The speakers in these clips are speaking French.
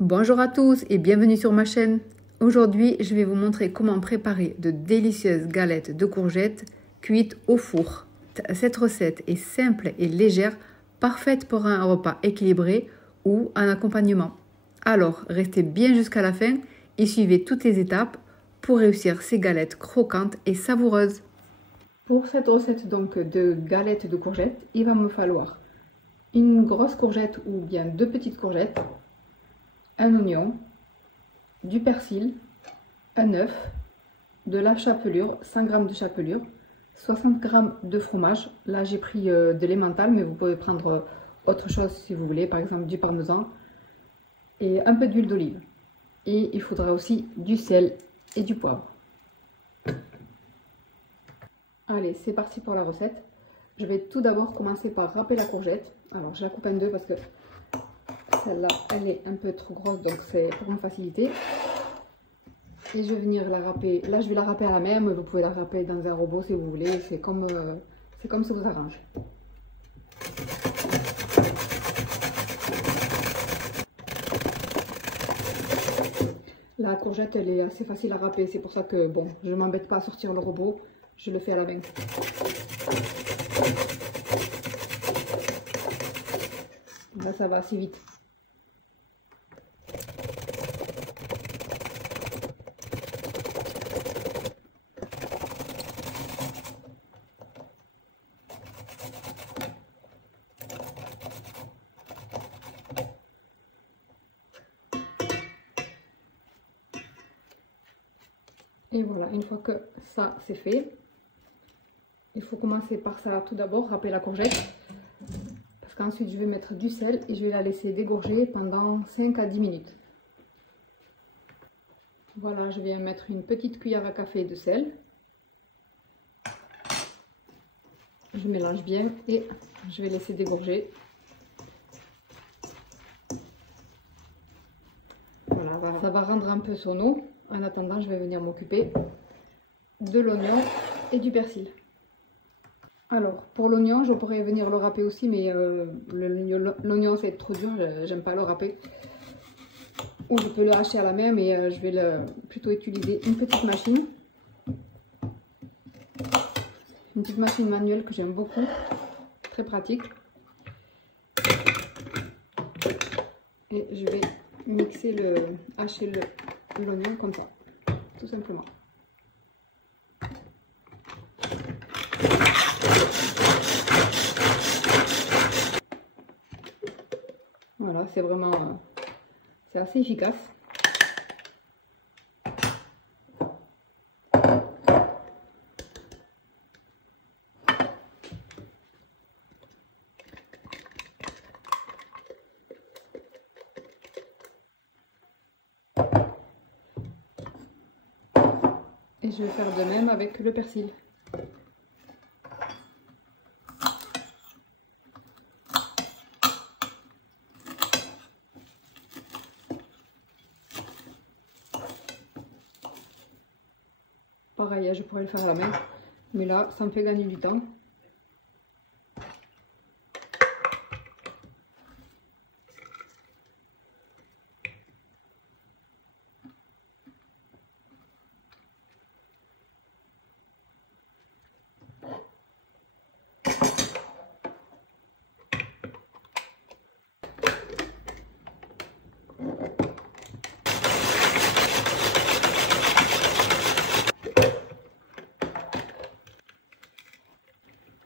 Bonjour à tous et bienvenue sur ma chaîne. Aujourd'hui, je vais vous montrer comment préparer de délicieuses galettes de courgettes cuites au four. Cette recette est simple et légère, parfaite pour un repas équilibré ou un accompagnement. Alors, restez bien jusqu'à la fin et suivez toutes les étapes pour réussir ces galettes croquantes et savoureuses. Pour cette recette donc de galettes de courgettes, il va me falloir une grosse courgette ou bien deux petites courgettes, un oignon, du persil, un œuf, de la chapelure, 100 g de chapelure, 60 g de fromage. Là j'ai pris de l'emmental, mais vous pouvez prendre autre chose si vous voulez, par exemple du parmesan, et un peu d'huile d'olive. Et il faudra aussi du sel et du poivre. Allez, c'est parti pour la recette. Je vais tout d'abord commencer par râper la courgette. Alors je la coupe en deux parce que celle-là, elle est un peu trop grosse, donc c'est pour me faciliter. Et je vais venir la râper. Là, je vais la râper à la main, mais vous pouvez la râper dans un robot si vous voulez. C'est comme ça vous arrange. La courgette, elle est assez facile à râper. C'est pour ça que, bon, je ne m'embête pas à sortir le robot. Je le fais à la main. Là, ça va assez vite. Et voilà, une fois que ça c'est fait, il faut commencer par ça tout d'abord, râper la courgette. Parce qu'ensuite je vais mettre du sel et je vais la laisser dégorger pendant 5 à 10 minutes. Voilà, je viens mettre une petite cuillère à café de sel. Je mélange bien et je vais laisser dégorger. Voilà, ça va rendre un peu son eau. En attendant, je vais venir m'occuper de l'oignon et du persil. Alors, pour l'oignon, je pourrais venir le râper aussi, mais l'oignon, c'est trop dur, j'aime pas le râper. Ou je peux le hacher à la main, mais je vais plutôt utiliser une petite machine. Une petite machine manuelle que j'aime beaucoup, très pratique. Et je vais hacher l'oignon comme ça, tout simplement. Voilà, c'est assez efficace. Et je vais faire de même avec le persil. Pareil, je pourrais le faire à la main, mais là, ça me fait gagner du temps.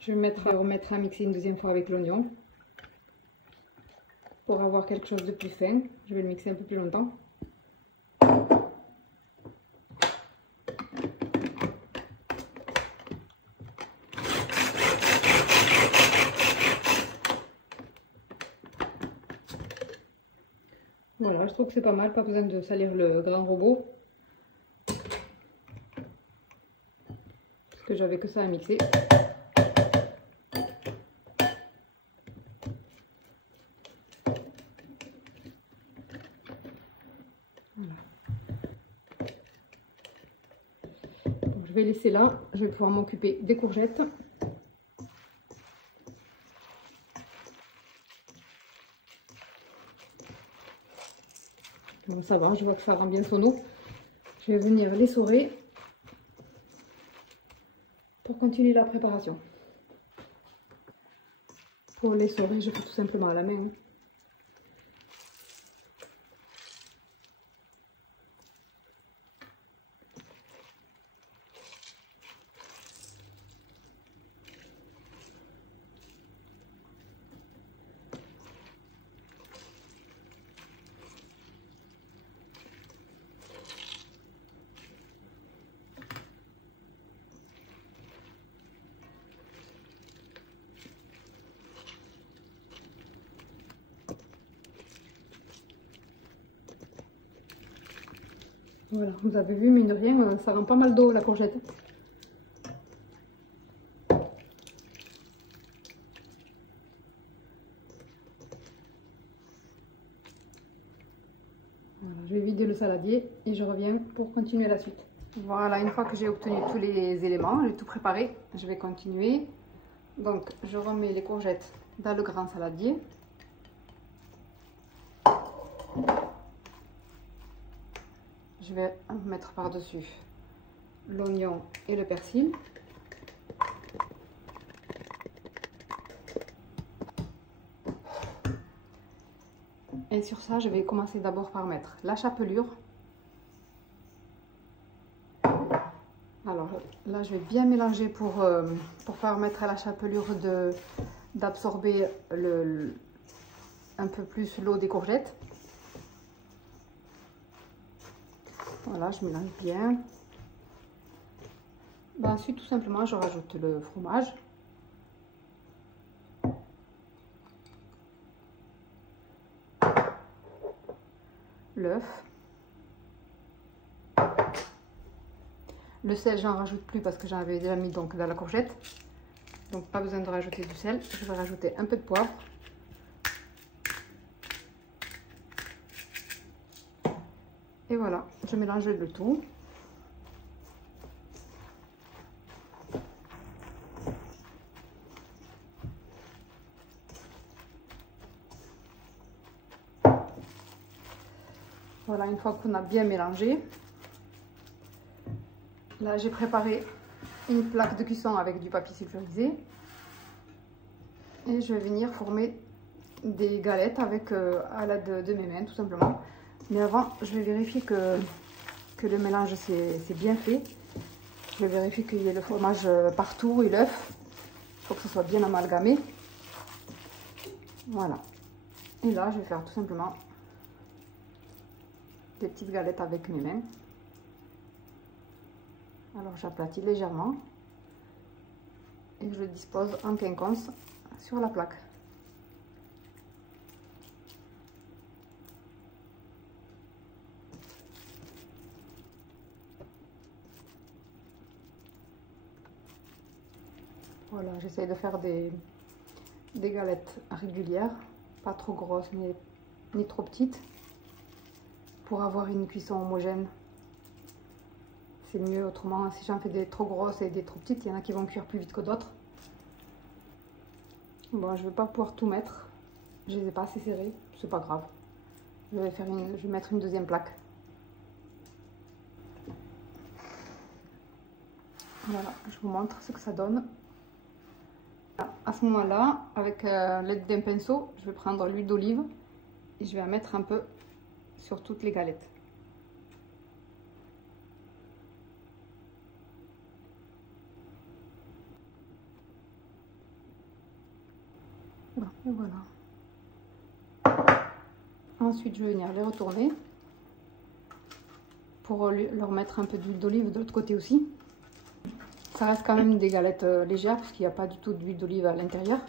Je vais remettre à mixer une deuxième fois avec l'oignon. Pour avoir quelque chose de plus fin, je vais le mixer un peu plus longtemps. Voilà, je trouve que c'est pas mal, pas besoin de salir le grand robot. Parce que j'avais que ça à mixer. Voilà. Donc, je vais laisser là, je vais pouvoir m'occuper des courgettes. Bon, ça va, je vois que ça rend bien son eau. Je vais venir l'essorer pour continuer la préparation. Pour l'essorer, je fais tout simplement à la main. Voilà, vous avez vu, mine de rien, ça rend pas mal d'eau la courgette. Voilà, je vais vider le saladier et je reviens pour continuer la suite. Voilà, une fois que j'ai obtenu tous les éléments, j'ai tout préparé, je vais continuer. Donc, je remets les courgettes dans le grand saladier. Je vais mettre par-dessus l'oignon et le persil. Et sur ça, je vais commencer d'abord par mettre la chapelure. Alors là, je vais bien mélanger pour permettre à la chapelure d'absorber un peu plus l'eau des courgettes. Voilà, je mélange bien. Ben, ensuite, tout simplement, je rajoute le fromage. L'œuf. Le sel, j'en rajoute plus parce que j'en avais déjà mis donc dans la courgette. Donc pas besoin de rajouter du sel. Je vais rajouter un peu de poivre. Et voilà, je mélange le tout. Voilà, une fois qu'on a bien mélangé, là j'ai préparé une plaque de cuisson avec du papier sulfurisé. Et je vais venir former des galettes avec à l'aide de mes mains tout simplement. Mais avant, je vais vérifier que le mélange c'est bien fait. Je vais vérifier qu'il y ait le fromage partout et l'œuf. Il faut que ce soit bien amalgamé. Voilà. Et là, je vais faire tout simplement des petites galettes avec mes mains. Alors, j'aplatis légèrement et je le dispose en quinconce sur la plaque. Voilà, j'essaye de faire des galettes régulières, pas trop grosses ni trop petites, pour avoir une cuisson homogène. C'est mieux, autrement si j'en fais des trop grosses et des trop petites, il y en a qui vont cuire plus vite que d'autres. Bon, je ne vais pas pouvoir tout mettre, je les ai pas assez serrés, c'est pas grave. Je vais mettre une deuxième plaque. Voilà, je vous montre ce que ça donne. À ce moment-là, avec l'aide d'un pinceau, je vais prendre l'huile d'olive et je vais en mettre un peu sur toutes les galettes. Et voilà. Ensuite, je vais venir les retourner pour leur mettre un peu d'huile d'olive de l'autre côté aussi. Ça reste quand même des galettes légères puisqu'il n'y a pas du tout d'huile d'olive à l'intérieur.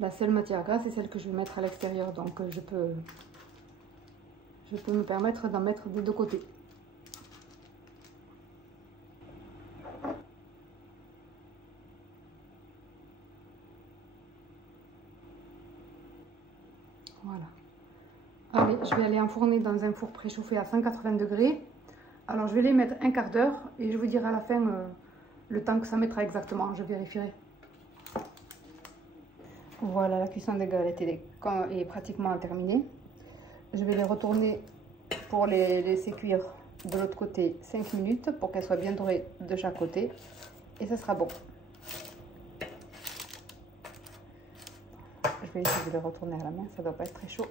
La seule matière grasse est celle que je vais mettre à l'extérieur, donc je peux me permettre d'en mettre des deux côtés. Voilà. Allez, je vais aller enfourner dans un four préchauffé à 180 degrés. Alors je vais les mettre un quart d'heure et je vous dirai à la fin le temps que ça mettra exactement, je vérifierai. Voilà, la cuisson des galettes est pratiquement terminée. Je vais les retourner pour les laisser cuire de l'autre côté 5 minutes pour qu'elles soient bien dorées de chaque côté. Et ça sera bon. Je vais essayer de les retourner à la main, ça ne doit pas être très chaud.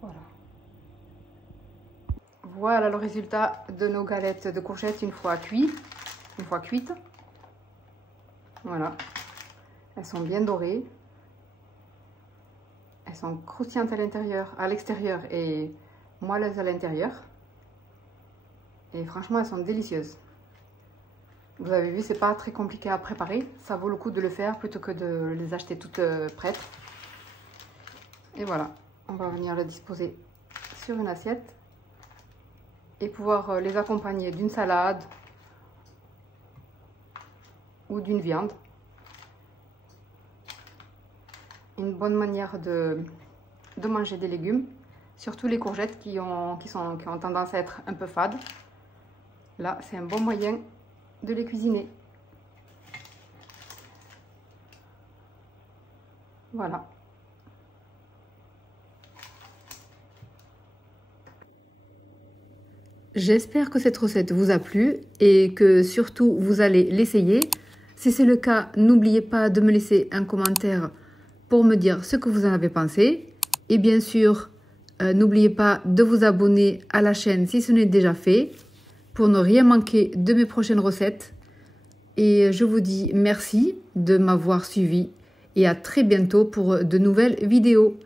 Voilà. Voilà le résultat de nos galettes de courgettes une fois cuites. Voilà. Elles sont bien dorées. Elles sont croustillantes à l'extérieur et moelleuses à l'intérieur. Et franchement, elles sont délicieuses. Vous avez vu, c'est pas très compliqué à préparer. Ça vaut le coup de le faire plutôt que de les acheter toutes prêtes. Et voilà, on va venir le disposer sur une assiette et pouvoir les accompagner d'une salade ou d'une viande. Une bonne manière de manger des légumes, surtout les courgettes qui ont tendance à être un peu fades. Là, c'est un bon moyen de les cuisiner. Voilà. J'espère que cette recette vous a plu et que surtout vous allez l'essayer. Si c'est le cas, n'oubliez pas de me laisser un commentaire pour me dire ce que vous en avez pensé. Et bien sûr, n'oubliez pas de vous abonner à la chaîne si ce n'est déjà fait pour ne rien manquer de mes prochaines recettes. Et je vous dis merci de m'avoir suivi et à très bientôt pour de nouvelles vidéos.